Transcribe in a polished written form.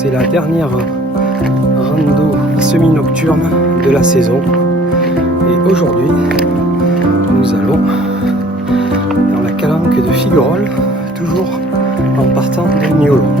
c'est la dernière rando semi-nocturne de la saison. Et aujourd'hui, nous allons dans la calanque de Figuerolles, toujours en partant de Miolon.